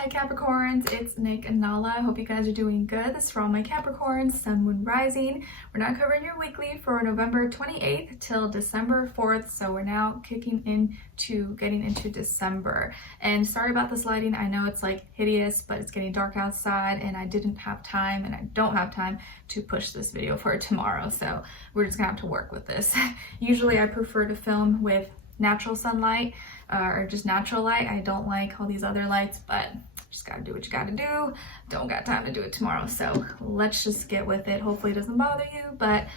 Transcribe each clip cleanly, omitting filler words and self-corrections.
Hi Capricorns, it's Nick and Nala. I hope you guys are doing good. This is for all my Capricorns, Sun, Moon, Rising. We're now covering your weekly for November 28th till December 4th. So we're now getting into December. And sorry about this lighting. I know it's like hideous, but it's getting dark outside and I didn't have time and I don't have time to push this video for tomorrow. So we're just gonna have to work with this. Usually I prefer to film with natural sunlight or just natural light. I don't like all these other lights, but just gotta do what you gotta do. Don't got time to do it tomorrow, so let's just get with it. Hopefully it doesn't bother you, but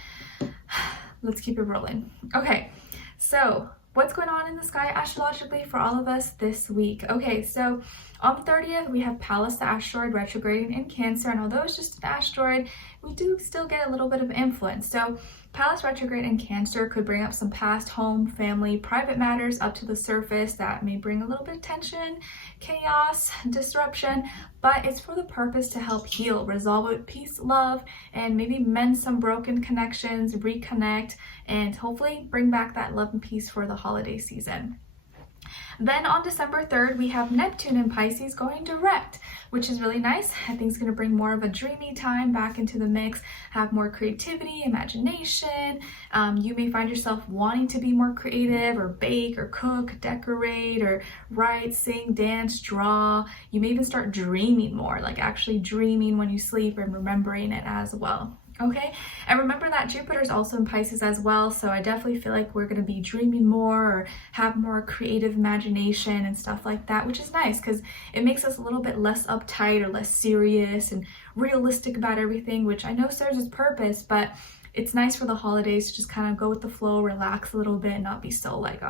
let's keep it rolling. Okay, so what's going on in the sky astrologically for all of us this week? Okay, so on the 30th, we have Pallas the asteroid retrograding in Cancer, and although it's just an asteroid, we do still get a little bit of influence. So Pallas retrograde in Cancer could bring up some past home, family, private matters up to the surface that may bring a little bit of tension, chaos, disruption, but it's for the purpose to help heal, resolve with peace, love, and maybe mend some broken connections, reconnect, and hopefully bring back that love and peace for the holiday season. Then on December 3rd, we have Neptune in Pisces going direct, which is really nice. I think it's going to bring more of a dreamy time back into the mix, have more creativity, imagination. You may find yourself wanting to be more creative or bake or cook, decorate or write, sing, dance, draw. You may even start dreaming more, like actually dreaming when you sleep and remembering it as well. Okay, and remember that Jupiter is also in Pisces as well, so I definitely feel like we're going to be dreaming more or have more creative imagination and stuff like that, which is nice because it makes us a little bit less uptight or less serious and realistic about everything, which I know serves its purpose, but it's nice for the holidays to just kind of go with the flow, relax a little bit, and not be so like,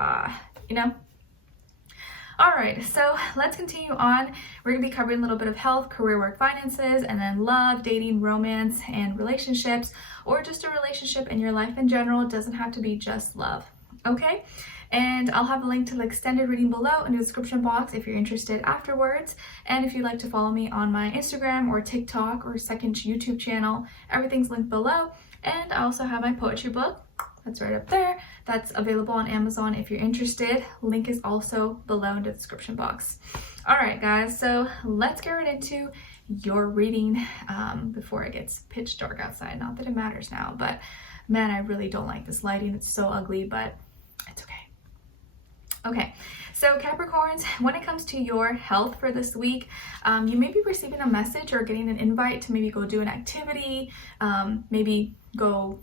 you know? All right, so let's continue on. We're gonna be covering a little bit of health, career, work, finances, and then love, dating, romance, and relationships, or just a relationship in your life in general. It doesn't have to be just love, okay? And I'll have a link to the extended reading below in the description box if you're interested afterwards. And if you'd like to follow me on my Instagram or TikTok or second YouTube channel, everything's linked below. And I also have my poetry book. That's right up there. That's available on Amazon if you're interested. Link is also below in the description box. All right, guys, so let's get right into your reading before it gets pitch dark outside. Not that it matters now, but man, I really don't like this lighting. It's so ugly, but it's okay. Okay, so Capricorns, when it comes to your health for this week, you may be receiving a message or getting an invite to maybe go do an activity, maybe go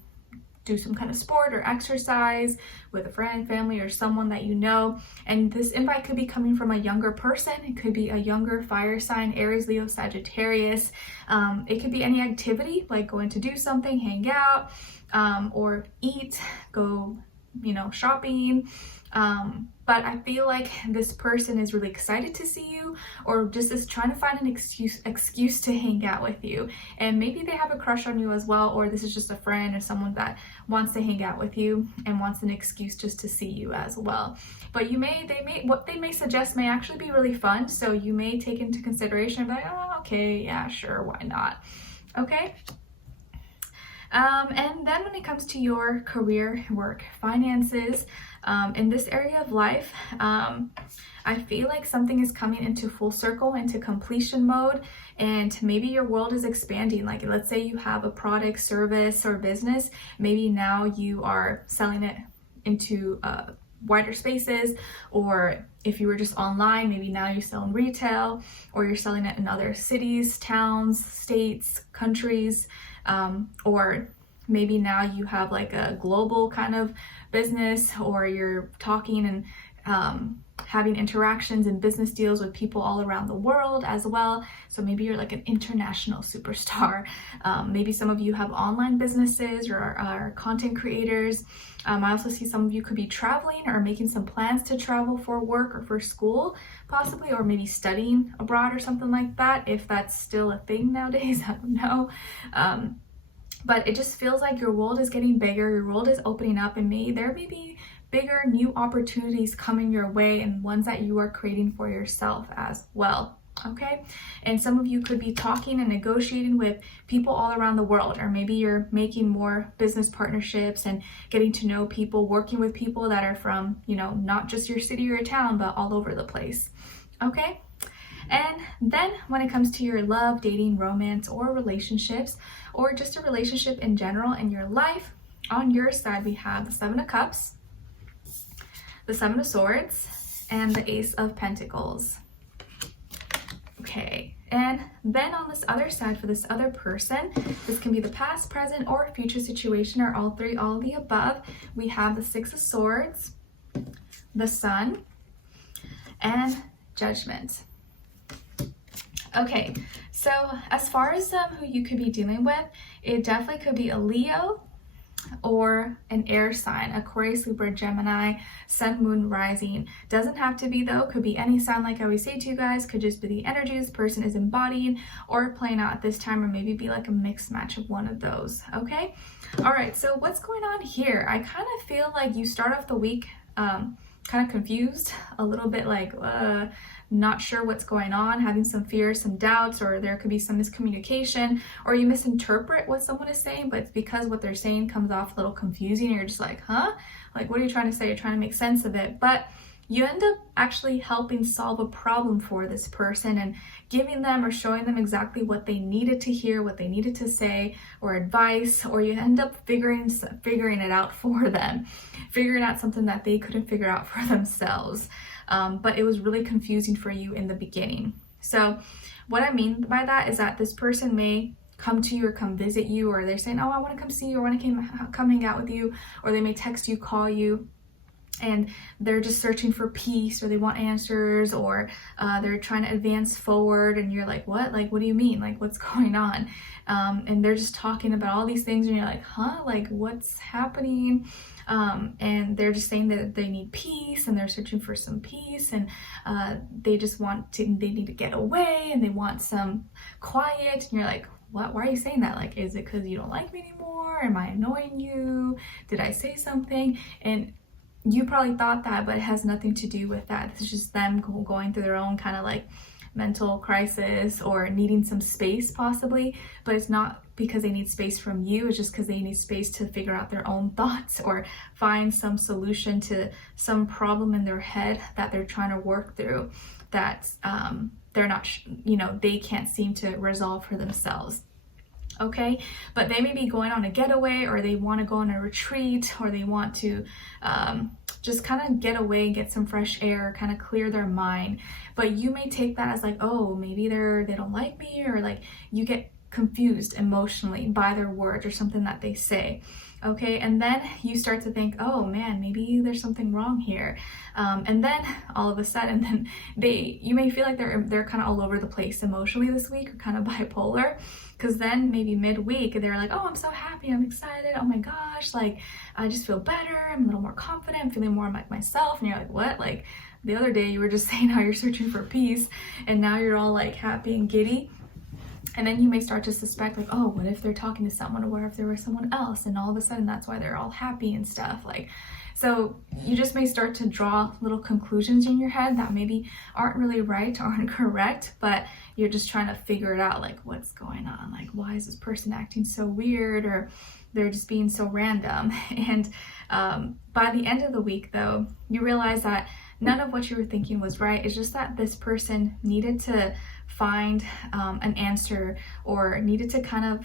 do some kind of sport or exercise with a friend, family, or someone that you know. And this invite could be coming from a younger person. It could be a younger fire sign, Aries, Leo, Sagittarius. It could be any activity like going to do something, hang out, or eat, go, shopping. But I feel like this person is really excited to see you, or just is trying to find an excuse to hang out with you. And maybe they have a crush on you as well, or this is just a friend or someone that wants to hang out with you and wants an excuse just to see you as well. But what they may suggest may actually be really fun, so you may take into consideration, like, oh, okay, yeah, sure, why not? Okay. And then when it comes to your career, work, finances, in this area of life, I feel like something is coming into full circle, into completion mode, and maybe your world is expanding. Like, let's say you have a product, service, or business. Maybe now you are selling it into wider spaces, or if you were just online, maybe now you sell in retail, or you're selling it in other cities, towns, states, countries, or maybe now you have like a global kind of business, or you're talking and having interactions and business deals with people all around the world as well. So maybe you're like an international superstar. Maybe some of you have online businesses or are content creators. I also see some of you could be traveling or making some plans to travel for work or for school, possibly, or maybe studying abroad or something like that, if that's still a thing nowadays. I don't know. But it just feels like your world is getting bigger, your world is opening up, and there may be bigger new opportunities coming your way, and ones that you are creating for yourself as well. Okay, and some of you could be talking and negotiating with people all around the world, or maybe you're making more business partnerships and getting to know people, working with people that are from, not just your city or town, but all over the place. Okay, and Then when it comes to your love, dating, romance, or relationships, or just a relationship in general in your life, on your side we have the Seven of Cups, the Seven of Swords, and the Ace of Pentacles. Okay, and then on this other side for this other person, this can be the past, present, or future situation, or all three, all of the above. We have the Six of Swords, the Sun, and Judgment. Okay, so as far as who you could be dealing with, it definitely could be a Leo or an air sign, Aquarius, Libra, Gemini, Sun, Moon, Rising. Doesn't have to be though, could be any sign like I always say to you guys, could just be the energy this person is embodying or playing out at this time, or maybe be like a mixed match of one of those, okay? All right, so what's going on here? I kind of feel like you start off the week kind of confused, a little bit like not sure what's going on, having some fears, some doubts, or there could be some miscommunication, or you misinterpret what someone is saying, but it's because what they're saying comes off a little confusing and you're just like, huh? Like, what are you trying to say? You're trying to make sense of it. But you end up actually helping solve a problem for this person and giving them or showing them exactly what they needed to hear, what they needed to say, or advice, or you end up figuring it out for them, figuring out something that they couldn't figure out for themselves. But it was really confusing for you in the beginning. So what I mean by that is that this person may come to you or come visit you, or they're saying, oh, I want to come see you, or I want to come hang out with you, or they may text you, call you, and they're just searching for peace, or they want answers, or they're trying to advance forward, and you're like, what? Like, what do you mean? Like, what's going on? And they're just talking about all these things, and you're like, huh? Like, what's happening? And they're just saying that they need peace, and they're searching for some peace, and they need to get away, and they want some quiet, and you're like, what? Why are you saying that? Like, is it because you don't like me anymore? Am I annoying you? Did I say something? And you probably thought that, but it has nothing to do with that. It's just them going through their own kind of like mental crisis or needing some space possibly, but it's not because they need space from you. It's just because they need space to figure out their own thoughts or find some solution to some problem in their head that they're trying to work through that they're not, they can't seem to resolve for themselves. Okay, but they may be going on a getaway, or they want to go on a retreat, or they want to just kind of get away and get some fresh air, kind of clear their mind. But you may take that as like, oh, maybe they don't like me, or like you get confused emotionally by their words or something that they say. Okay, and then you start to think, oh man, maybe there's something wrong here. And then all of a sudden, then you may feel like they're kind of all over the place emotionally this week, or kind of bipolar. Because then maybe midweek, they're like, oh, I'm so happy, I'm excited, oh my gosh, like, I just feel better, I'm a little more confident, I'm feeling more like myself. And you're like, what? Like, the other day you were just saying how you're searching for peace, and now you're all like happy and giddy. And then you may start to suspect, like, oh, what if they're talking to someone, or what if there was someone else, and all of a sudden that's why they're all happy and stuff. Like, so you just may start to draw little conclusions in your head that maybe aren't really right or aren't correct, but you're just trying to figure it out, like, what's going on? Like, why is this person acting so weird, or they're just being so random? And by the end of the week, though, you realize that none of what you were thinking was right. It's just that this person needed to find an answer, or needed to kind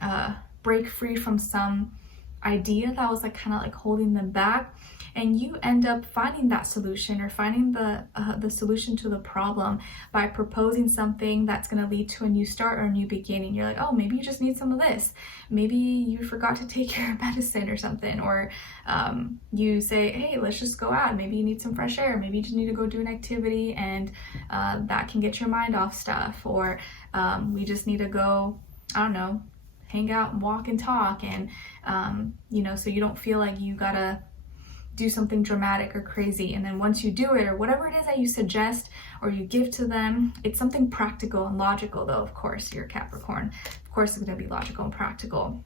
of break free from some idea that was like kind of like holding them back, and you end up finding that solution, or finding the solution to the problem by proposing something that's going to lead to a new start or a new beginning. You're like, oh, maybe you just need some of this, maybe you forgot to take your medicine or something, or you say, hey, let's just go out, maybe you need some fresh air, maybe you just need to go do an activity, and that can get your mind off stuff, or we just need to go, I don't know, hang out and walk and talk, and so you don't feel like you gotta do something dramatic or crazy. And then once you do it, or whatever it is that you suggest or you give to them, it's something practical and logical, though, of course, you're Capricorn. Of course, it's gonna be logical and practical.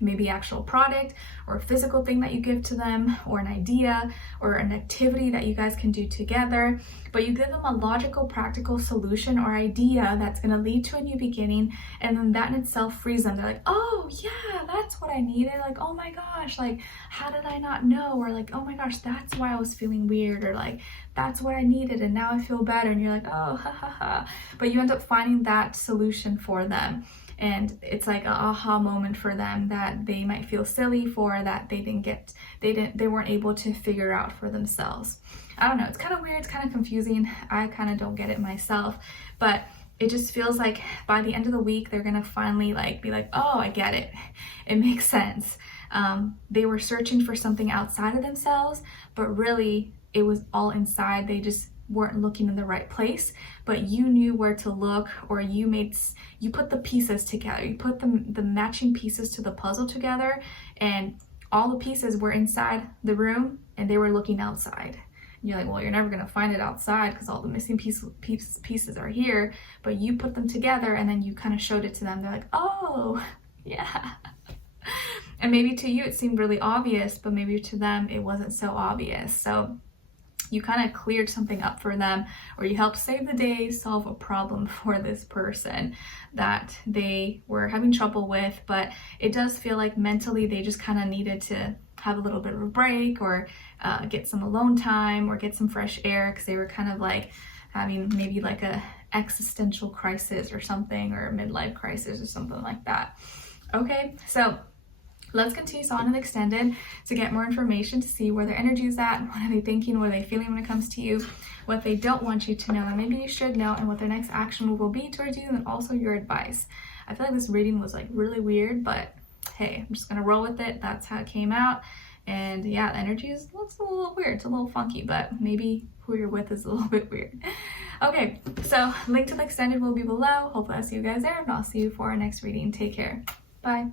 maybe actual product or a physical thing that you give to them, or an idea or an activity that you guys can do together. But you give them a logical, practical solution or idea that's going to lead to a new beginning, and then that in itself frees them. They're like, oh yeah, that's what I needed. Like, oh my gosh, like how did I not know? Or like, oh my gosh, that's why I was feeling weird, or like that's what I needed and now I feel better. And you're like, oh ha ha ha. But you end up finding that solution for them. And it's like an aha moment for them that they might feel silly for, that they weren't able to figure out for themselves. I don't know, it's kind of weird, it's kind of confusing. I kind of don't get it myself, but it just feels like by the end of the week, they're gonna finally like be like, oh, I get it. It makes sense. They were searching for something outside of themselves, but really it was all inside. They just weren't looking in the right place, but you knew where to look, or you put the pieces together. You put the matching pieces to the puzzle together, and all the pieces were inside the room and they were looking outside. And you're like, well, you're never going to find it outside because all the missing pieces are here, but you put them together and then you kind of showed it to them. They're like, oh, yeah. And maybe to you it seemed really obvious, but maybe to them it wasn't so obvious. So you kind of cleared something up for them, or you helped save the day, solve a problem for this person that they were having trouble with. But it does feel like mentally they just kind of needed to have a little bit of a break, or get some alone time, or get some fresh air, because they were kind of like having maybe like a existential crisis or something, or a midlife crisis or something like that. Okay, so let's continue on and extended to get more information, to see where their energy is at, what are they thinking, what are they feeling when it comes to you, what they don't want you to know and maybe you should know, and what their next action move will be towards you, and also your advice. I feel like this reading was like really weird, but hey, I'm just gonna roll with it. That's how it came out. And yeah, the energy looks a little weird. It's a little funky, but maybe who you're with is a little bit weird. Okay, so link to the extended will be below. Hopefully I'll see you guys there, and I'll see you for our next reading. Take care. Bye.